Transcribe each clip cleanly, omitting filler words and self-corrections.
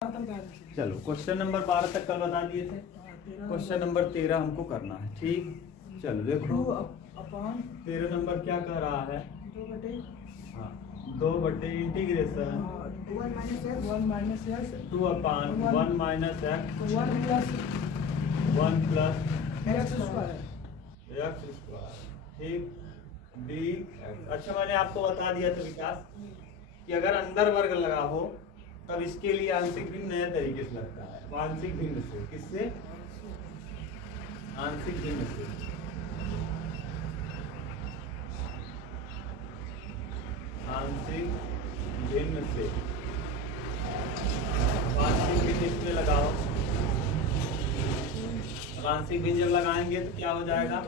चलो question number 12 तक कल बता दिए थे, क्वेश्चन नंबर 13 हमको करना है। ठीक, चलो देखो 13 नंबर क्या कह रहा है। हाँ, 2 integration 2/1 minus x 1 plus x square. ठीक, डी। अच्छा, मैंने आपको बता दिया था विकास कि अगर अंदर वर्ग लगा हो तब इसके लिए आंशिक भिन्न नए तरीके से लगता है। आंशिक भिन्न से, किससे? आंशिक भिन्न से। आंशिक भिन्न से आंशिक भिन्न इसमें लगाओ। आंशिक भिन्न जब लगाएंगे तो क्या हो जाएगा?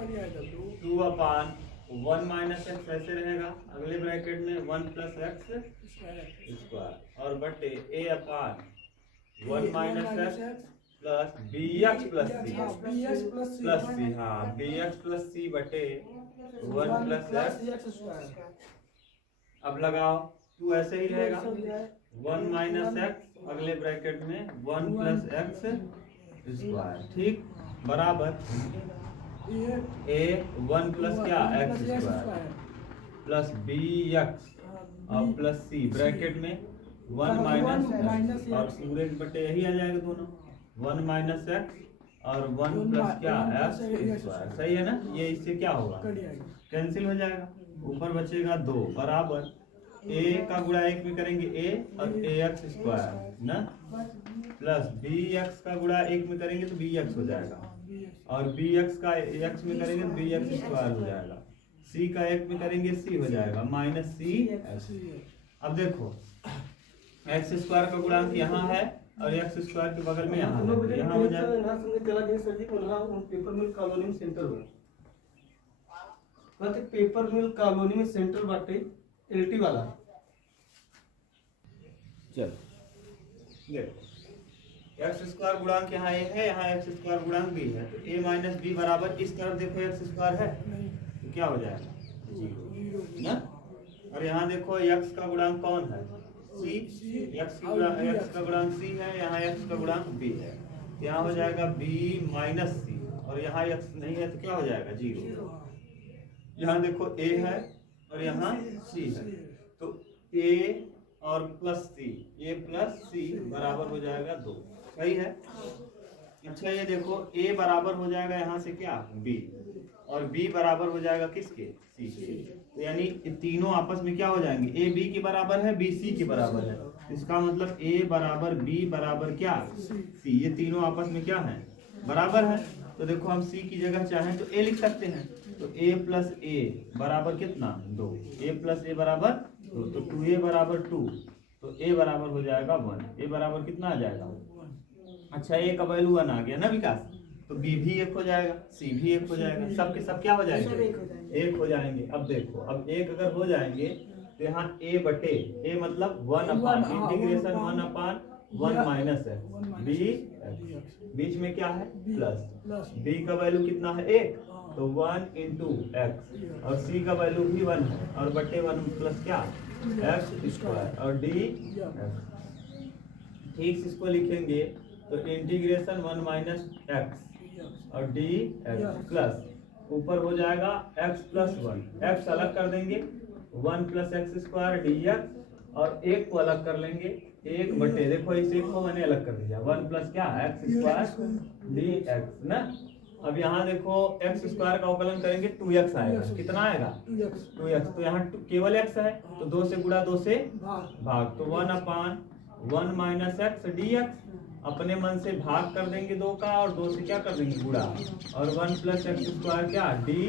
2/1 माइनस एक्स ऐसे रहेगा, अगले ब्रैकेट में 1 प्लस एक्स स्क्वायर और बटे a/1 minus x plus b x plus c. हाँ, बी एक्स प्लस सी बटे 1 प्लस एक्स। अब लगाओ, 2 ऐसे ही रहेगा, 1 माइनस एक्स अगले ब्रैकेट में 1 प्लस एक्स स्क्वायर। ठीक, बराबर ए 1 प्लस क्या x square plus b x और प्लस सी ब्रैकेट में 1 माइनस और पूरे बटे यही आ जाएगा दोनों, 1 माइनस एक्स और 1 प्लस क्या एक्स स्क्वायर। सही है ना? ये इससे क्या होगा? कैंसिल हो जाएगा, ऊपर बचेगा 2 बराबर a का गुणा 1 में करेंगे a और ax स्क्वायर ना, प्लस bx का गुणा 1 में करेंगे तो bx हो जाएगा और bx का x में करेंगे तो bx स्क्वायर हो जाएगा, c का 1 में करेंगे c हो जाएगा माइनस सी। अब देखो x स्क्वायर का गुणांक यहाँ है और x स्क्वायर के बगल में यहाँ हो जाएगा। पेपर मिल कॉलोनी में सेंटर बाटे एलटी वाला। चलो देखो, एक्स स्क्वायर गुणांक यहाँ ए है, यहाँ एक्स स्क्वायर गुणांक बी है, तो ए माइनस बी बराबर इस तरफ देखो एक्स स्क्वायर है तो क्या हो जाएगा? 0 ना। और यहाँ देखो एक्स का गुणांक कौन है? सी। एक्स का गुणांक सी है, यहाँ एक्स का गुणांक बी है, यहाँ हो जाएगा बी माइनस सी और यहाँ एक्स नहीं है तो क्या हो जाएगा? 0। यहाँ देखो ए है और यहाँ सी है, तो a और प्लस सी, a प्लस सी बराबर हो जाएगा 2। सही है? अच्छा, ये देखो a बराबर हो जाएगा यहाँ से क्या? b और b बराबर हो जाएगा किसके? c के। तो यानी तीनों आपस में क्या हो जाएंगे? a b के बराबर है, b c के बराबर है, इसका मतलब a बराबर b बराबर क्या? c। ये तीनों आपस में क्या है? बराबर है। तो देखो हम c की जगह चाहें तो a लिख सकते हैं, तो a प्लस ए बराबर कितना? 2। a प्लस ए बराबर 2, तो 2a बराबर 2, तो a बराबर हो जाएगा 1। a बराबर कितना आ जाएगा? अच्छा, a का वैल्यू 1 आ गया ना विकास, तो b भी 1 हो जाएगा, c भी 1 हो जाएगा, सब के सब क्या हो जाएंगे? 1 हो जाएंगे। अब देखो, अब 1 अगर हो जाएंगे तो यहाँ a बटे a मतलब 1 इंटीग्रेशन 1/1 माइनस है b, बीच में क्या है? प्लस b का वैल्यू कितना है? 1, तो 1 इंटू एक्स और c का वैल्यू भी 1 है और बटे 1 प्लस क्या? एक्स स्क्वायर और डी एक्स। ठीक, इसको लिखेंगे तो इंटीग्रेशन 1 माइनस एक्स और डी एक्स प्लस ऊपर हो जाएगा x प्लस 1, x अलग कर देंगे 1 plus x square D x और 1 को अलग कर लेंगे 1 बटे, देखो इस 1 को मैंने अलग कर दिया, 1 प्लस क्या? एक्स स्क्वायर डी एक्स ना। अब यहाँ देखो एक्स स्क्वायर का अवकलन करेंगे 2x आएगा, कितना आएगा? 2x। तो यहाँ केवल x है तो 2 से गुणा 2 से भाग, तो 1/1 माइनस एक्स डी एक्स, अपने मन से भाग कर देंगे 2 का और 2 से क्या कर देंगे? गुणा, और 1 प्लस एक्स स्क्वायर क्या? डी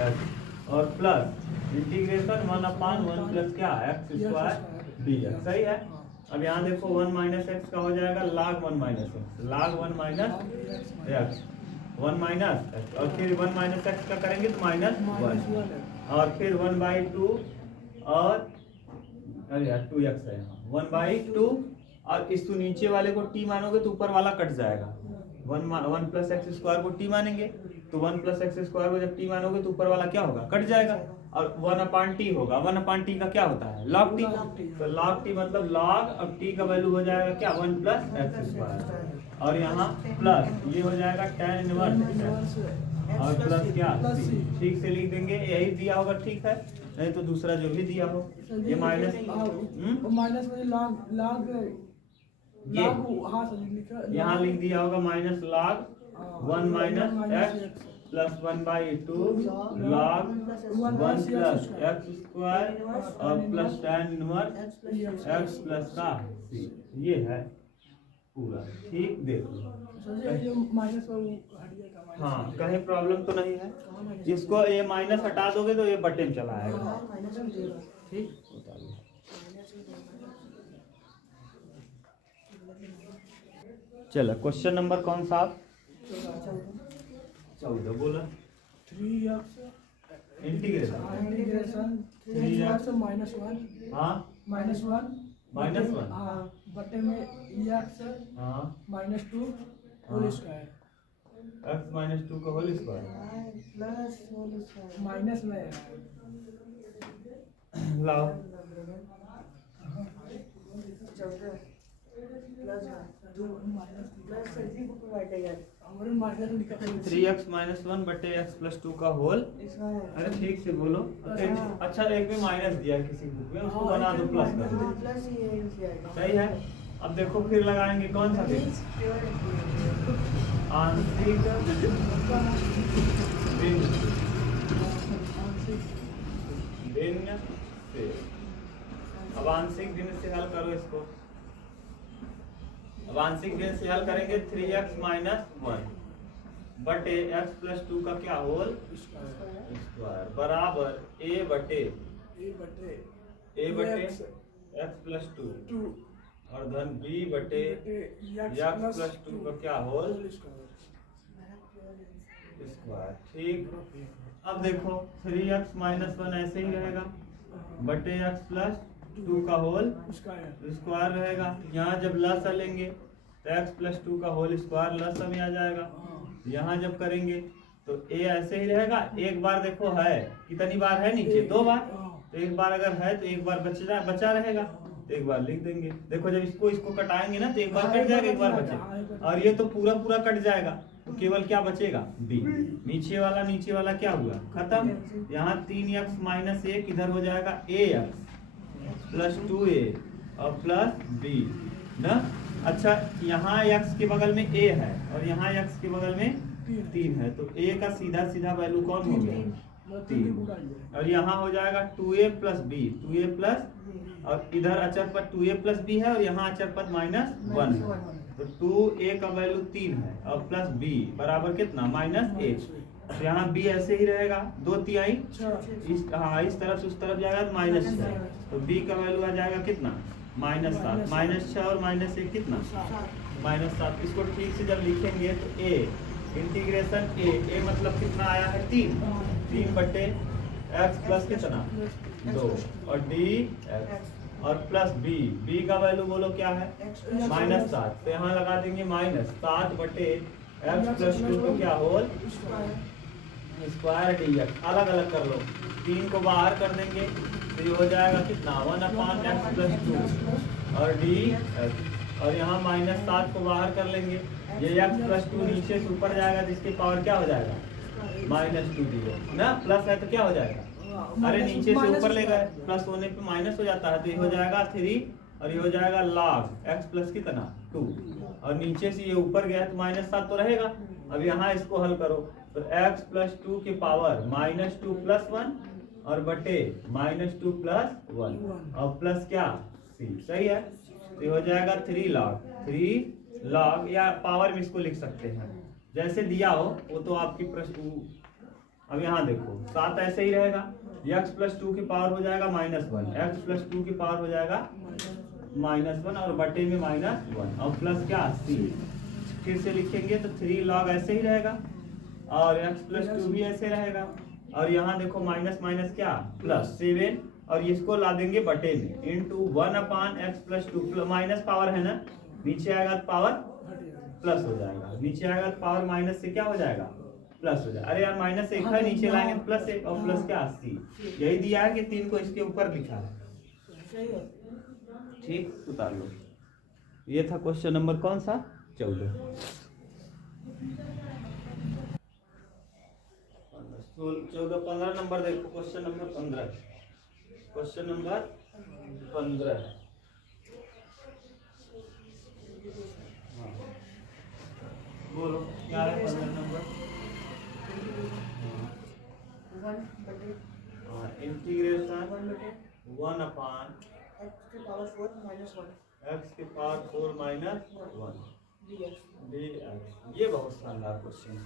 एक्स और प्लस इंटीग्रेशन 1/1 प्लस क्या? X square D x. सही है? अब यहाँ देखो 1 माइनस एक्स का हो जाएगा log 1 minus x, log 1 minus x 1 minus x और फिर 1 माइनस एक्स का करेंगे तो माइनस 1 और फिर 1/2 और अरे यार 2x है यहाँ 1/2 और इस तो नीचे वाले को t मानोगे तो ऊपर वाला कट जाएगा। 1 प्लस एक्स स्क्वायर को t मानेंगे तो 1 प्लस एक्स स्क्वायर को जब t मानोगे तो ऊपर वाला क्या होगा? कट जाएगा। और 1/t होगा। 1/t का क्या होता है? log t। तो log t मतलब log, अब t का वैल्यू हो जाएगा क्या? 1 प्लस एक्स स्क्वायर, और यहाँ प्लस ये हो जाएगा tan इनवर्स और प्लस क्या c। ठीक से लिख देंगे, यही दिया होगा, ठीक है, नहीं तो दूसरा जो भी दिया हो। ये माइनस माइनस में लॉग लॉग ये हाँ सर लिखा यहाँ लिख दिया होगा minus log 1 minus x plus 1/2 log 1 plus x square और plus tan inverse x plus का c। ये है पूरा, ठीक। देखो सर ये माइनस और हटिया का माइनस हाँ, कहीं प्रॉब्लम तो नहीं है। इसको ये माइनस हटा दोगे तो ये बटे में चला आएगा, ठीक। चलो क्वेश्चन नंबर कौन सा? 14 बोला। 3x इंटीग्रेशन इंटीग्रेशन 3x -1 हाँ -1 -1 हाँ बटे में x हाँ -2 होल स्क्वायर x -2 का होल स्क्वायर माइनस में लाओ। हमारे माइनस लिखा 3x -1 बटे x प्लस 2 का होल। अरे ठीक से बोलो। अच्छा, एक में माइनस दिया है किसी बुक में, उसको बना दो प्लस कर दो। सही है। अब देखो फिर लगाएंगे कौन सा दिन? आंशिक भिन्न से। अब आंशिक भिन्न से हल करो इसको। अब आंशिक भिन्न से हल करेंगे 3x -1 बटे x प्लस 2 का क्या होल स्क्वायर बराबर a बटे x प्लस 2 और धन b बटे x प्लस 2 का क्या होल स्क्वायर, ठीक। अब देखो 3x -1 ऐसे ही रहेगा बटे x प्लस 2 का होल स्क्वायर रहेगा। यहाँ जब लसा लेंगे तो x प्लस 2 का होल स्क्वायर लसा में आ जाएगा। यहाँ जब करेंगे तो a ऐसे ही रहेगा। एक बार देखो है, कितनी बार है नीचे? 2 बार। तो एक बार अगर है तो एक बार बचा रहेगा, तो एक बार लिख देंगे। देखो जब इसको कटाएंगे ना तो एक बार कट जाएगा, एक बार बचेगा, और ये तो पूरा कट जाएगा, तो केवल क्या बचेगा? b। नीचे वाला क्या हुआ? खत्म। यहाँ 3x -1 इधर हो जाएगा ax प्लस 2a और प्लस b ना। अच्छा, यहाँ x के बगल में a है और यहाँ x के बगल में 3 है, तो a का सीधा वैल्यू कौन हो गया? 3। और यहाँ हो जाएगा 2a plus b, 2a plus, और इधर अचर पद 2a प्लस b है और यहाँ अचर पद -1 है, तो 2a का वैल्यू 3 है और प्लस b बराबर कितना? -1। तो यहाँ b ऐसे ही रहेगा, 2/3 इस तरफ से उस तरफ जाएगा तो -6, तो b का वैल्यू आ जाएगा कितना? -7। -6 और -1 कितना? -7। इसको ठीक से जब लिखेंगे तो a इंटीग्रेशन a मतलब कितना आया है? 3 बटे x प्लस कितना? 2 और dx और प्लस b का वैल्यू बोलो क्या है? -7। तो यहाँ लगा देंगे -7 बटे x प्लस 2 का क्या होल स्क्वायर dx। अलग अलग कर लो, 3 को बाहर कर देंगे तो ये हो जाएगा कितना? 1/x प्लस 2 और dx, और यहाँ -7 को बाहर कर लेंगे, ये x प्लस 2 नीचे से ऊपर जाएगा जिसकी पावर क्या हो जाएगा? -2 dx ना। प्लस है तो क्या हो जाएगा? अरे नीचे से ऊपर ले गए, प्लस होने पे माइनस हो जाता है, तो ये हो जाएगा 3 और ये हो जाएगा log x प्लस कितना? 2, और नीचे से ये ऊपर गया तो -7 तो रहेगा। अब यहाँ इसको हल करो तो x प्लस 2 की पावर -2 प्लस 1 और बटे -2 प्लस 1 और प्लस क्या? c। सही है। तो ये हो जाएगा 3 log, या पावर में इसको लिख सकते हैं जैसे दिया हो वो तो आपकी प्रश्न। अब यहाँ देखो 7 ऐसे ही रहेगा, x प्लस 2 की पावर हो जाएगा -1, x प्लस 2 की पावर हो जाएगा -1 और बटे में -1 और प्लस क्या? c। फिर से लिखेंगे तो 3 log ऐसे ही रहेगा और x प्लस 2 भी ऐसे रहेगा, और यहाँ देखो माइनस क्या? प्लस 7, और इसको ला देंगे बटे में into 1/x plus 2 minus power है ना, नीचे आएगा तो पावर प्लस हो जाएगा, नीचे आएगा तो पावर माइनस से क्या हो जाएगा? प्लस हो जाए। अरे यार माइनस एक है, नीचे लाएंगे तो प्लस एक, और प्लस क्या 80। यही दिया है कि 3 को इसके ऊपर लिखा है। सही है। ठीक, उतार लो। ये था क्वेश्चन नंबर कौन सा, 14। 15 नंबर देखो, क्वेश्चन नंबर 15। Question number 15। हाँ, बोलो क्या है 15 नंबर। इंटीग्रेशन 1 अपान x के पावर 4 माइनस 1 x के पावर 4 माइनस 1 dx। ये बहुत शानदार क्वेश्चन है।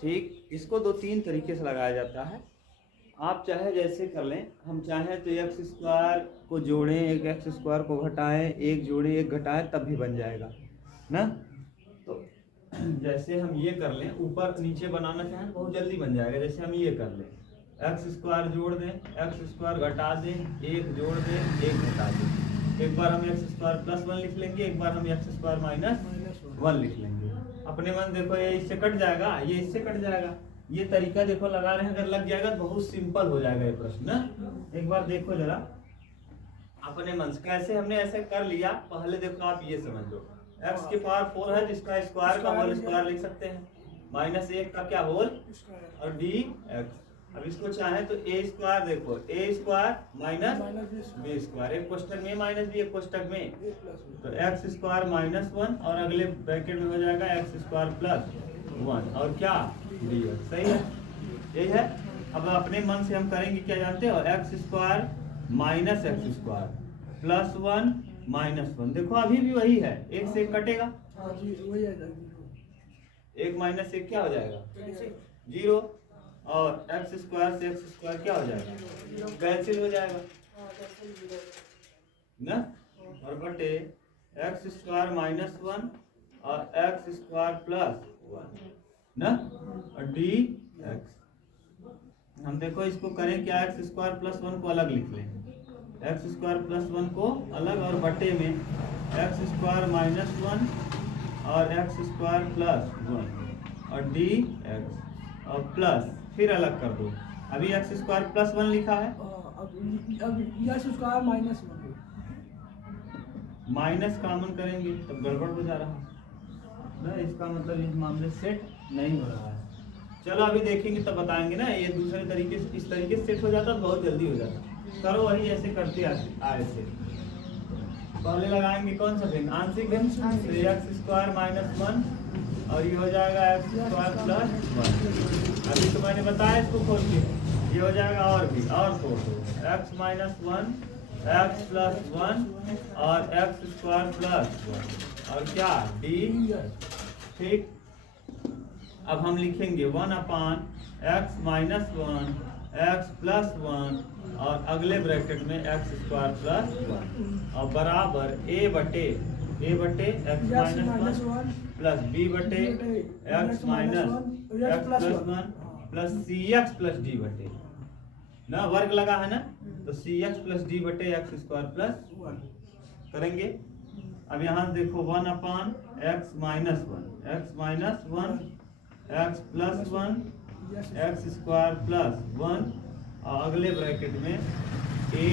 ठीक, इसको 2-3 तरीके से लगाया जाता है। आप चाहे जैसे कर लें, हम चाहें तो एक्स स्क्वायर को जोड़ें, एक एक्स स्क्वायर को घटाएं, एक जोड़ें एक घटाएं, तब भी बन जाएगा ना। तो जैसे हम ये कर लें, ऊपर नीचे बनाना चाहें बहुत जल्दी बन जाएगा। जैसे हम ये कर लें, एक्स स्क्वायर जोड़ दें, एक्स स्क्वायर घटा दें, एक जोड़ दें, एक घटा दें। एक बार हम एक्स स्क्वायर प्लस 1 लिख लेंगे, एक बार हम एक्स स्क्वायर माइनस 1 लिख लेंगे। अपने मन देखो, ये इससे कट जाएगा, ये इससे कट जाएगा। ये तरीका देखो लगा रहे हैं, अगर लग जाएगा तो बहुत सिंपल हो जाएगा ये प्रश्न ना। एक बार देखो जरा अपने मन से, कैसे हमने ऐसे कर लिया। पहले देखो आप ये समझ लो, x के पावर 4 है जिसका स्क्वायर का होल स्क्वायर लिख सकते हैं, माइनस 1 का क्या होल और dx। अब इसको चाहे तो a स्क्वायर, देखो a square minus b square, एक कोष्ठक में माइनस b, एक कोष्ठक में, तो x स्क्वायर माइनस 1 और अगले ब्रैकेट में हो जाएगा x स्क्वायर प्लस 1 और क्या dx। सही है, यही है। अब अपने मन से हम करेंगे, क्या जानते हो, x square minus x square plus 1 minus 1। देखो अभी भी वही है, एक से एक कटेगा, हाँ जी वही है। एक माइनस एक क्या हो जाएगा 0, और एक्स स्क्वायर से एक्स स्क्वायर क्या हो जाएगा, कैंसिल हो जाएगा ना। और बटे एक्स स्क्वायर माइनस 1 और एक्स स्क्वायर प्लस 1 ना, और डी एक्स। हम देखो इसको करें क्या, एक्स स्क्वायर प्लस 1 को अलग लिख लें, एक्स स्क्वायर प्लस 1 को अलग, और बटे में एक्स स्क्वायर माइनस 1 और एक्स स्क्वायर प्लस 1 और डी एक्स, और प्लस फिर अलग कर दो। अभी एक्स स्क्वायर प्लस 1 लिखा है, अब यह स्क्वायर माइनस 1 माइनस कॉमन करेंगे तब गड़बड़ हो जा रहा है ना। इसका मतलब इस मामले सेट नहीं हो रहा है। चलो अभी देखेंगे तब बताएंगे ना। ये दूसरे तरीके से, इस तरीके से सेट हो जाता तो बहुत जल्दी हो जाता। करो वही जैसे करते आए थे। पहले लगाएंगे कौन सा भिन्न, आंशिक भिन्न, तो एक्स स्क्वायर माइनस 1 और ये हो जाएगा एक्स स्क्वायर प्लस 1। अभी तो मैंने बताया इसको खोल के, ये हो जाएगा और भी, और तो एक्स माइनस 1 एक्स प्लस 1 और एक्स स्क्वायर प्लस 1 और क्या डी। ठीक, अब हम लिखेंगे 1 अपान एक्स माइनस 1 एक्स प्लस 1 और अगले ब्रैकेट में एक्स स्क्वायर प्लस 1 और बराबर ए बटे एक्स माइनस 1 प्लस बी बटे x minus x plus 1 plus c x plus d बटे ना, वर्ग लगा है ना, तो सी एक्स प्लस डी बटे एक्स स्क्वायर प्लस 1 करेंगे। अब यहाँ देखो 1 अपान x minus 1 x plus 1 x square plus 1 और अगले ब्रैकेट में ए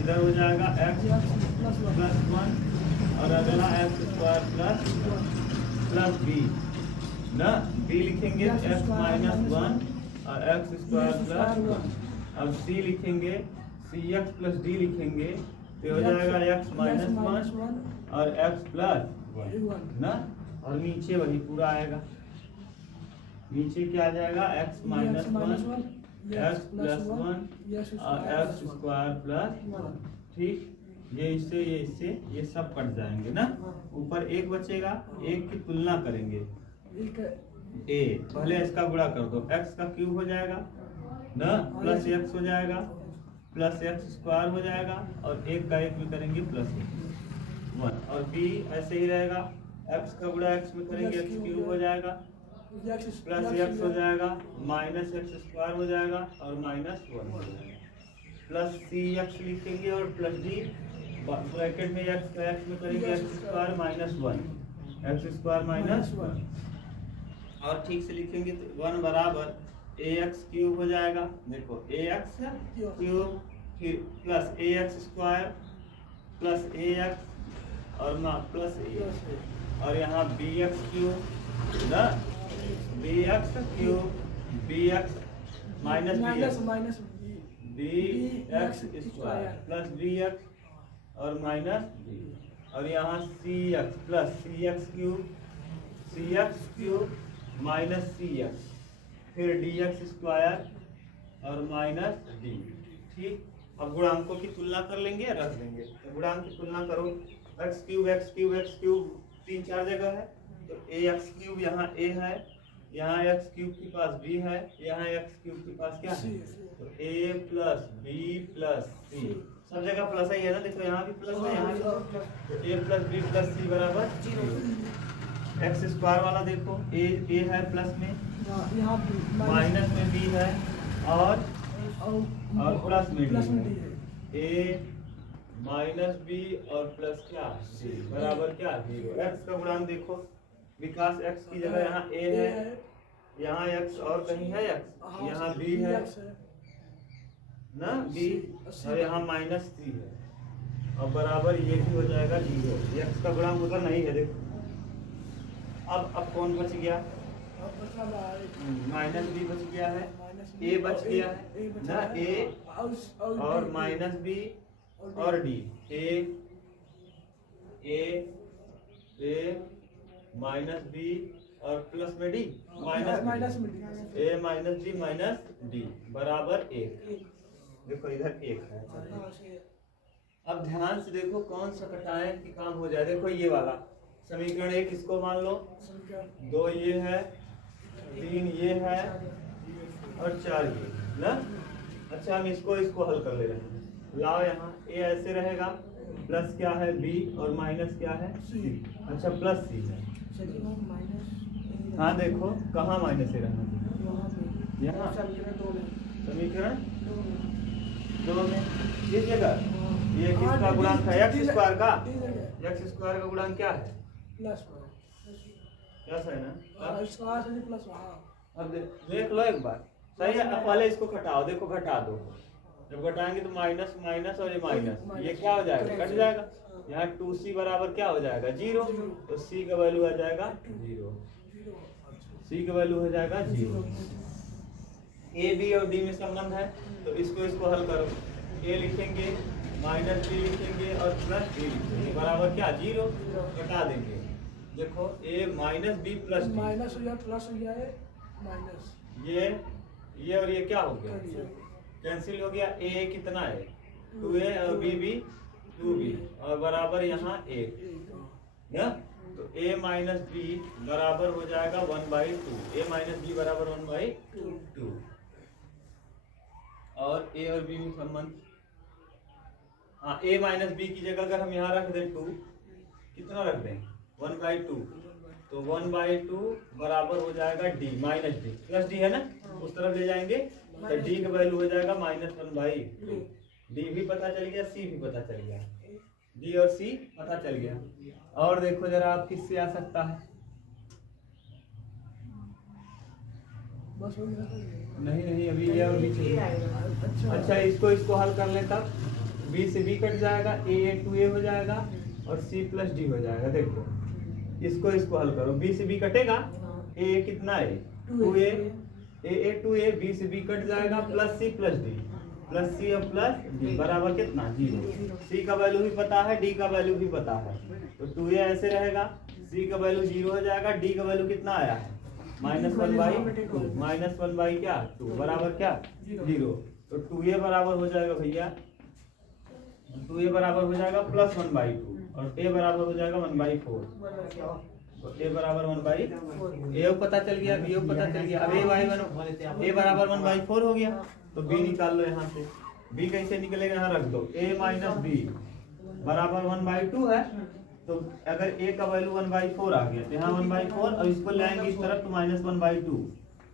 इधर हो जाएगा एक्स प्लस 1 और अगला एक्स स्क्वायर प्लस बी ना, बी लिखेंगे एक्स माइनस 1 और एक्स स्क्वायर प्लस 1। अब सी लिखेंगे सी एक्स प्लस डी लिखेंगे तो हो जाएगा एक्स माइनस 1 और एक्स प्लस 1 ना, और नीचे वही पूरा आएगा। नीचे क्या आ जाएगा, एक्स माइनस 1 एक्स प्लस 1 और एक्स स्क्वायर प्लस 1। ठीक, ये इससे ये सब कट जाएंगे ना, ऊपर एक बचेगा, एक की तुलना करेंगे ए, पहले इसका गुणा कर दो, एक्स का क्यूब हो जाएगा ना, प्लस एक्स हो जाएगा प्लस एक्स स्क्वायर हो जाएगा और एक का एक में करेंगे प्लस 1 और बी ऐसे ही रहेगा, एक्स का गुणा एक्स में करेंगे एक्स क्यूब हो जाएगा प्लस एक्स हो जाएगा माइनस एक्स स्क्वायर हो जाएगा और माइनस 1 हो जाएगा प्लस सी एक्स लिखेंगे और प्लस डी ब्रैकेट में एक्स का एक्स में करेंगे x square minus 1 x square minus 1 और ठीक से लिखेंगे तो 1 बराबर ax क्यूब हो जाएगा। देखो ax क्यूब फिर plus ax square plus ax और ना प्लस a और यहाँ bx क्यूब ना bx cube bx minus minus bx square plus bx और माइनस b और यहाँ cx plus cx cube minus cx फिर dx स्क्वायर और माइनस d। ठीक, अब गुणांकों की तुलना कर लेंगे या रख देंगे। तो गुणांक की तुलना करो, x क्यूब 3-4 जगह है तो ax क्यूब यहाँ a है, यहाँ x क्यूब के पास b है, यहाँ x क्यूब के पास क्या है तो a plus b plus c, सब जगह प्लस ही है ना। देखो यहाँ भी प्लस है, यहाँ भी तो a plus b plus c बराबर 0। एक्स स्क्वायर वाला देखो a है प्लस में, यहाँ माइनस में b है और प्लस में d है। a माइनस b और प्लस क्या c बराबर क्या 0। x का गुणांक देखो, विकास x की जगह यहाँ a है, यहाँ x और कहीं है x, यहाँ b है ना b और यहाँ माइनस c है और बराबर ये भी हो जाएगा 0। x का गुणांक उधर नहीं है देखो। अब कौन बच गया, माइनस b बच गया है, a बच गया है ना, a और माइनस b और d, a माइनस b और प्लस में d minus a minus b minus d बराबर 1। देखो इधर 1 है। अब ध्यान से देखो कौन सा घटाएं कि काम हो जाए। देखो ये वाला समीकरण 1 इसको मान लो, 2 ये है, 3 ये है और 4 ये ना। अच्छा हम इसको हल कर ले रहे हैं, लाओ यहाँ a ऐसे रहेगा, प्लस क्या है b और माइनस क्या है c। अच्छा प्लस c है, हाँ देखो कहाँ माइनस है रहना, यहाँ समीकरण 2 में इस जगह। ये किसका गुणांक है, एक्स स्क्वायर का, एक्स स्क्वायर का गुणांक क्या है प्लस है ना। अब देख लो एक बार, सही है। अब पहले इसको घटाओ, देखो घटा दो, जब घटाएंगे तो माइनस माइनस और ये माइनस, ये क्या हो जाएगा कट जाएगा। यहाँ 2c बराबर क्या हो जाएगा 0, तो c का वैल्यू आ जाएगा 0, c का वैल्यू हो जाएगा 0। a b और d में संबंध है तो इसको हल करो, a लिखेंगे माइनस b लिखेंगे और प्लस b लिखेंगे बराबर क्या 0, घटा देंगे। देखो a minus b plus d, minus हो जाए प्लस हो जाए माइनस, ये और ये क्या हो गया कैंसिल हो गया। a कितना है 2a और b भी 2b और बराबर यहाँ 1 ना। तो a माइनस b बराबर हो जाएगा 1/2, a माइनस b बराबर 1/2 और a और b में संबंध। हाँ a माइनस b की जगह अगर हम यहाँ रख दें 2, कितना रख दें 1/2, तो 1/2 बराबर हो जाएगा d minus d plus d है ना, उस तरफ ले जाएंगे तो d का वैल्यू हो जाएगा -1/2। d भी पता चल गया, c भी पता चल गया, d और c पता चल गया। और देखो जरा आप किससे आ सकता है, बस हो गया। नहीं अभी ये और भी चाहिए। अच्छा इसको हल कर ले, तब b से b कट जाएगा, a 2a हो जाएगा और c प्लस d हो जाएगा। देखो इसको हल करो, b से b कटेगा, a कितना है 2a, a 2a, b से b कट जाएगा, plus c plus d, plus c और प्लस d बराबर कितना 0। c का वैल्यू भी पता है, d का वैल्यू भी पता है, तो 2a ऐसे रहेगा, c का वैल्यू 0 हो जाएगा, d का वैल्यू कितना आया है -1/2, -1 क्या 2 बराबर क्या 0। तो 2a बराबर हो जाएगा भैया, 2a बराबर हो जाएगा +1/2 और a बराबर हो जाएगा 1/4, तो a बराबर 1/4, a पता चल गया, b पता चल गया। अब a बराबर 1/4 हो गया, तो b निकाल लो यहाँ से। b कैसे निकलेगा, यहाँ रख दो, a माइनस b बराबर 1/2 है, तो अगर a का वैल्यू 1/4 आ गया तो यहाँ 1/4 और इसको लाएंगे इस तरफ तो -1/2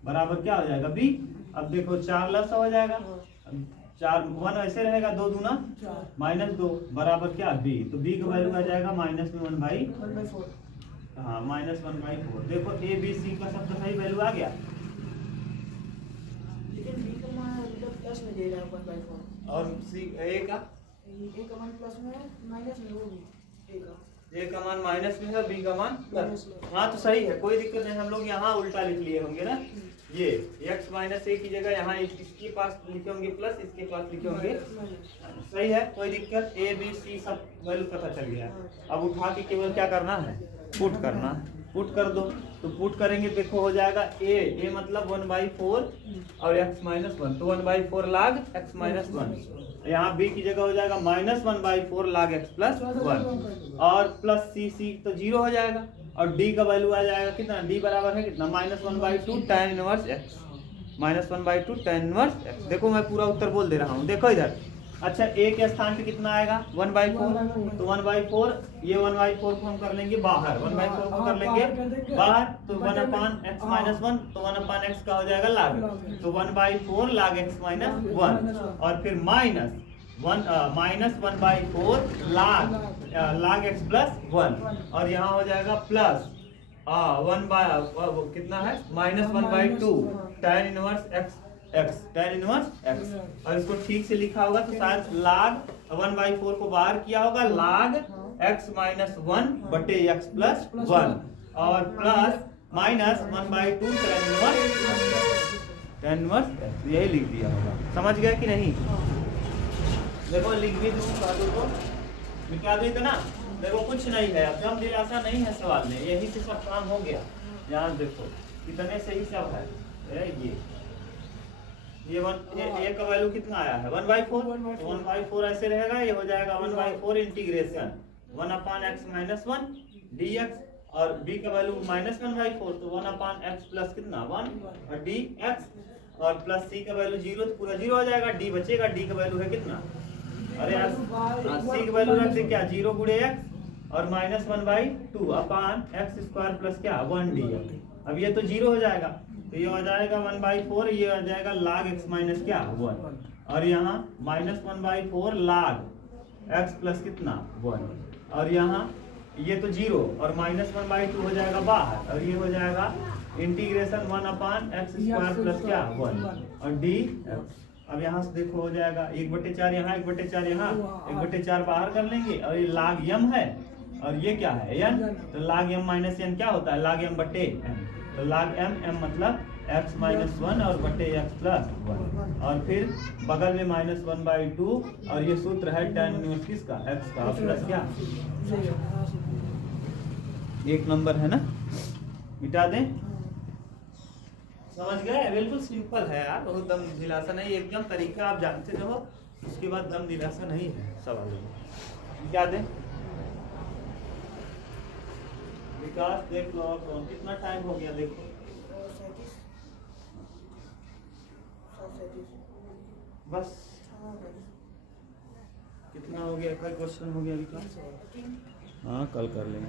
बराबर क्या हो जाएगा b। अब देखो 4 लस हो जाएगा, 4 1 ऐसे रहेगा, 2 दूना -2 बराबर क्या b, तो b का वैल्यू आ जाएगा -1/4 हाँ -1/4। देखो ए बी सी का सबका सही वैल्यू आ गया। लेकिन b का मान मतलब प्लस में दे रहा है 1/4, और सी ए का a का मान प्लस में है, माइनस में वो भी a का ए का मान माइनस में है, बी का मान प्लस। माइनस में। हाँ तो सही है, कोई दिक्कत नहीं। हम लोग यहाँ उल्टा लिख लिए होंगे ना, ये x - a की जगह यहाँ इसके पास लिखे होंगे प्लस, इसके पास लिखे होंगे। माइनस। सही है, कोई दिक्कत। ए बी सी सब वैल्यू पता चल गया। अब उठा के केवल क्या करना है, पुट करना है। पुट कर दो, तो पुट करेंगे देखो हो जाएगा ए मतलब 1/4 और x - 1, तो 1/4 log x - 1। यहाँ b की जगह हो जाएगा -1/4 log x + 1 और प्लस सी तो 0 हो जाएगा। और d का वैल्यू आ जाएगा कितना, d बराबर है कितना, -1/2 tan inverse x, -1/2 tan inverse x। देखो मैं पूरा उत्तर बोल दे रहा हूँ, देखो इधर। अच्छा a के स्थान पे कितना आएगा, 1/4, तो 1/4, ये 1/4 को हम कर लेंगे बाहर, 1/4 को कर लेंगे बाहर, तो 1/x - 1, तो 1/x का हो जाएगा log, तो 1/4 log x - 1 और फिर -1/4 log x + 1 और यहाँ हो जाएगा प्लस कितना है, -1/2 tan inverse x, tan inverse x। और इसको ठीक से लिखा होगा तो शायद log 1/4 को बाहर किया होगा, log x - 1/x + 1 और प्लस -1/2 tan इनवर्स x, यही लिख दिया होगा। समझ गए कि नहीं? देखो लिख भी दूँ, कर दो तो मिटा दी तो ना। देखो कुछ नहीं है, अब जम दिलासा नहीं है सवाल में, यही से सब काम हो गया। यहाँ देखो कितने से ही सब है, ये ए का वैल्यू कितना आया है, 1/4, तो 1/4 ऐसे रहेगा, ये हो जाएगा 1/4 इंटीग्रेशन 1/x - 1 dx और b का वैल्यू -1/4, तो 1/x प्लस कितना 1 और dx और प्लस c का वैल्यू 0, तो पूरा 0 हो जाएगा। d बचेगा, d का वैल्यू है कितना, अरे यार c का वैल्यू रख दे क्या, 0 × x और -1/2 अपान x² प्लस क्या 1 dx। अब ये तो 0 हो जाएगा, तो ये हो जाएगा 1/4, ये हो जाएगा log x - क्या 1 और यहाँ -1/4 log x प्लस कितना 1 और यहाँ ये तो 0 और -1/2 हो जाएगा बाहर और ये हो जाएगा इंटीग्रेशन 1/x² प्लस क्या 1 और dx। अब यहाँ से देखो हो जाएगा 1/4 यहाँ, 1/4 यहाँ, 1/4 बाहर कर लेंगे और ये log m है और ये क्या है n, तो log m - n क्या होता है, log m/n, तो log m मतलब x - 1 और x + 1 और फिर बगल में -1/2 और ये सूत्र है tan इनवर्स किसका, x का प्लस क्या 1 नंबर है ना, मिटा दें। समझ गए, बिल्कुल सिंपल है यार, बहुत दम दिलासा नहीं, एकदम तरीका आप जानते रहो, उसके बाद दम दिलासा नहीं है सवालों में। क्या दें विकास, देख लो कितना टाइम हो गया, देखो 37 बस कितना हो गया, कल क्वेश्चन हो गया विकास, हाँ कल कर लेंगे।